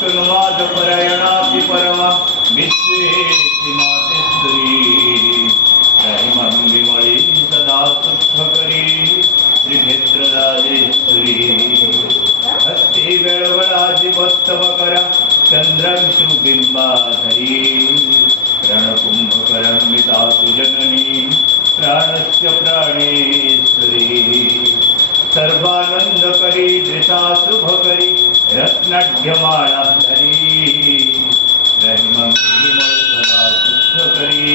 तनुमाद परायणाति परमा विश्वेति मातेश्वरी रहिमं विमले सदा सुखकरी श्रीक्षेत्रराजेश्वरी हस्ते वेळवळाधिपस्तवकरा चन्द्रंशुबिम्बाधरी रणकुम्भकरमृतातु जननी प्राणस्य प्राणेश्वरी सर्वानंदकरी दृशा शुभकरी रत्नाढ्यमाला धरी रहिमं विमल सदा सुखकरी